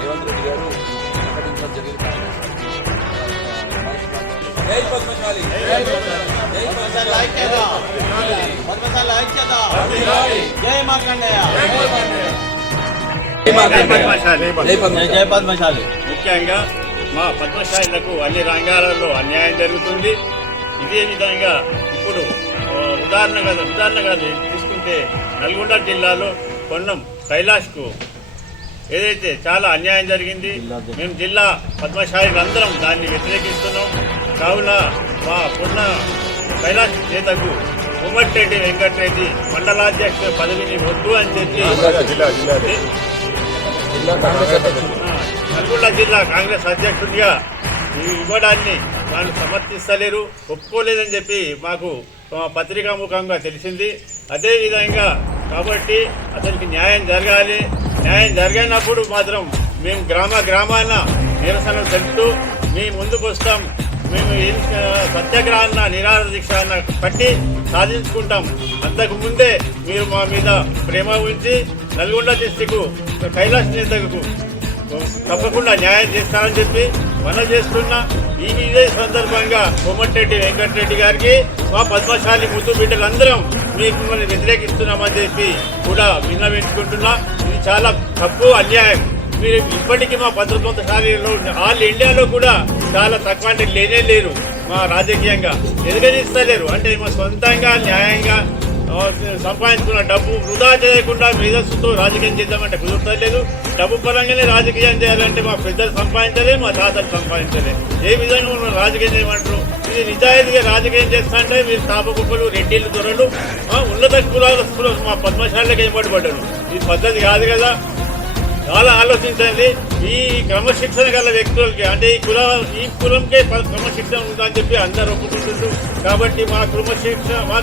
రేవంత్ రెడ్డి గారు ప్రకటించడం జరిగింది. జై పద్మశాలి, జై పద్మశాలి ఐక్యత, పద్మశాలి ఐక్యత, జై మార్కండేయ, జై పద్మశాలి. ముఖ్యంగా మా పద్మశాలిలకు అన్ని రంగాలలో అన్యాయం జరుగుతుంది. ఇదే విధంగా ఇప్పుడు ఉదాహరణగా తీసుకుంటే నల్గొండ జిల్లాలో పొన్నం కైలాష్కు ఏదైతే చాలా అన్యాయం జరిగింది. మేము జిల్లా పద్మశాలిలు అందరం దాన్ని వ్యతిరేకిస్తున్నాం. కావున మా పొన్న కైలాష్ నేతకు ఉమ్మటిరెడ్డి వెంకటరెడ్డి మండలాధ్యక్ష పదవిని వద్దు అని చెప్పి నల్గొండ జిల్లా కాంగ్రెస్ అధ్యక్షుడిగా ఇవ్వడాన్ని వాళ్ళు సమర్థిస్తలేరు, ఒప్పుకోలేదని చెప్పి మాకు పత్రికాముఖంగా తెలిసింది. అదేవిధంగా కాబట్టి అతనికి న్యాయం జరగాలి. న్యాయం జరిగినప్పుడు మాత్రం మేము గ్రామాన నిరసన తెలుపుతూ మీ ముందుకు వస్తాం. మేము సత్యాగ్రహాన్న నిరాహార దీక్ష కట్టి సాధించుకుంటాం. అంతకు ముందే మీరు మా మీద ప్రేమ ఉంచి నల్గొండ డిస్టిక్ కైలాష్ నేతకు తప్పకుండా న్యాయం చేస్తారని చెప్పి మనం చేస్తున్నా. ఇదే సందర్భంగా కోమటిరెడ్డి వెంకటరెడ్డి గారికి మా పద్మశాలి ముద్దు బిడ్డలందరం మీకు మిమ్మల్ని వ్యతిరేకిస్తున్నామని చెప్పి కూడా విన్నవించుకుంటున్నా. ఇది చాలా తప్పు, అన్యాయం. మీరు ఇప్పటికీ మా పద్మశాలిలో ఆల్ ఇండియాలో కూడా చాలా తక్కువ అంటే లేనే లేరు. మా రాజకీయంగా ఎదుగనిస్తలేరు. అంటే మా సొంతంగా న్యాయంగా సంపాదించుకున్న డబ్బు వృధా చేయకుండా మేధస్సుతో రాజకీయం చేద్దామంటే కుదురుతలేదు. డబ్బు పరంగానే రాజకీయం చేయాలంటే మా పెద్దలు సంపాదించలే, మా తాతలు సంపాదించలే. ఏ విధంగా మనం రాజకీయం చేయమంటారు? ఇది నిజాయితీగా రాజకీయం చేస్తా అంటే మీరు తాపకుప్పలు, రెడ్డిళ్ళు దొరలు, ఉన్నత కులాల మా పద్మశాలకు ఏర్పాటు పడ్డారు. ఇది పద్ధతి కాదు కదా. చాలా ఆలోచించండి. ఈ క్రమశిక్షణ గల వ్యక్తులకి అంటే ఈ కులంకే క్రమశిక్షణ ఉందని చెప్పి అందరూ ఒప్పుకుంటుండ్రు. కాబట్టి మా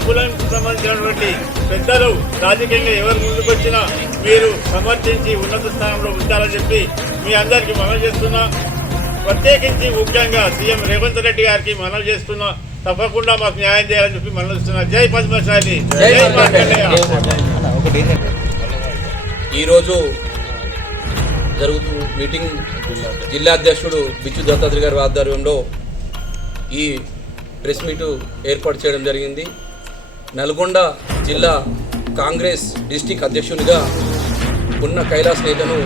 కులానికి సంబంధించినటువంటి పెద్దలు రాజకీయంగా ఎవరు ముందుకొచ్చినా మీరు సమర్థించి ఉన్నత స్థానంలో ఉండాలని చెప్పి మీ అందరికీ మనవి చేస్తున్నా. ప్రత్యేకించి ముఖ్యంగా సీఎం రేవంత్ రెడ్డి గారికి మనవి చేస్తున్నా. తప్పకుండా మాకు న్యాయం చేయాలని చెప్పి మనవి చేస్తున్నా. జై పద్మశాలి, జై మార్కండేయ. ఈరోజు జరుగుతూ మీటింగ్ జిల్లా అధ్యక్షుడు బిచ్చు దత్తాత్రేయ గారి ఆధ్వర్యంలో ఈ ప్రెస్ మీటు ఏర్పాటు చేయడం జరిగింది. నల్గొండ జిల్లా కాంగ్రెస్ డిస్టిక్ అధ్యక్షునిగా ఉన్న కైలాస్ నేతను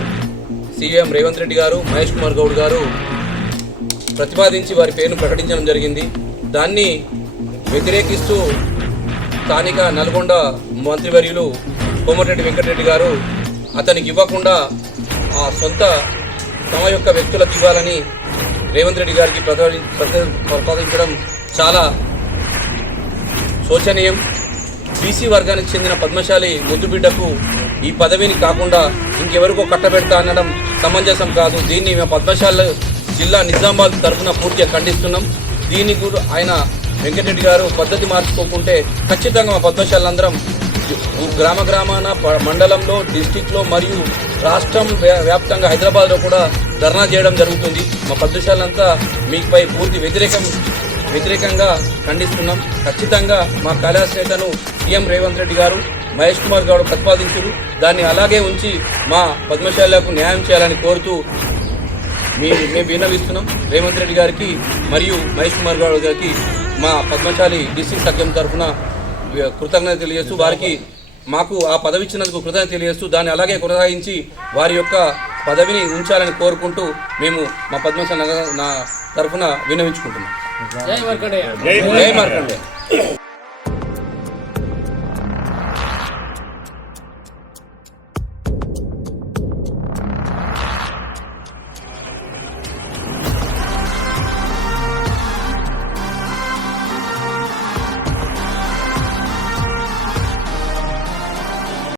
సీఎం రేవంత్ రెడ్డి గారు, మహేష్ కుమార్ గౌడ్ గారు ప్రతిపాదించి వారి పేరును ప్రకటించడం జరిగింది. దాన్ని వ్యతిరేకిస్తూ స్థానిక నల్గొండ మంత్రివర్యులు కోమటిరెడ్డి వెంకటరెడ్డి గారు అతనికి ఇవ్వకుండా తమ యొక్క వ్యక్తులకు ఇవ్వాలని రేవంత్ రెడ్డి గారికి ప్రతిపాదించడం చాలా శోచనీయం. బీసీ వర్గానికి చెందిన పద్మశాలి ముద్దుబిడ్డకు ఈ పదవిని కాకుండా ఇంకెవరికో కట్టబెడతా అనడం సమంజసం కాదు. దీన్ని మేము పద్మశాలి జిల్లా నిజామాబాద్ తరఫున పూర్తిగా ఖండిస్తున్నాం. దీన్ని కూడా ఆయన వెంకటరెడ్డి గారు పద్ధతి మార్చుకోకుంటే ఖచ్చితంగా మా పద్మశాలందరం గ్రామాన మండలంలో, డిస్టిక్లో మరియు రాష్ట్రం వ్యాప్తంగా హైదరాబాద్లో కూడా ధర్నా చేయడం జరుగుతుంది. మా పద్మశాలంతా మీపై పూర్తి వ్యతిరేకంగా ఖండిస్తున్నాం. ఖచ్చితంగా మా కైలాస్ నేతను సీఎం రేవంత్ రెడ్డి గారు, మహేష్ కుమార్ గౌడ్ ప్రతిపాదించారు. దాన్ని అలాగే ఉంచి మా పద్మశాలకు న్యాయం చేయాలని కోరుతూ మేము విన్నవిస్తున్నాం. రేవంత్ రెడ్డి గారికి మరియు మహేష్ కుమార్ గౌడ్ గారికి మా పద్మశాలి డిస్ట్రిక్ట్ సభ్యం తరఫున కృతజ్ఞత తెలియజేస్తూ వారికి మాకు ఆ పదవి ఇచ్చినందుకు కృతజ్ఞత తెలియజేస్తూ దాన్ని అలాగే కొనసాగించి వారి యొక్క పదవిని ఉంచాలని కోరుకుంటూ మేము మా పద్మశాలి తరఫున విన్నవించుకుంటున్నాం. జై మార్కండేయ.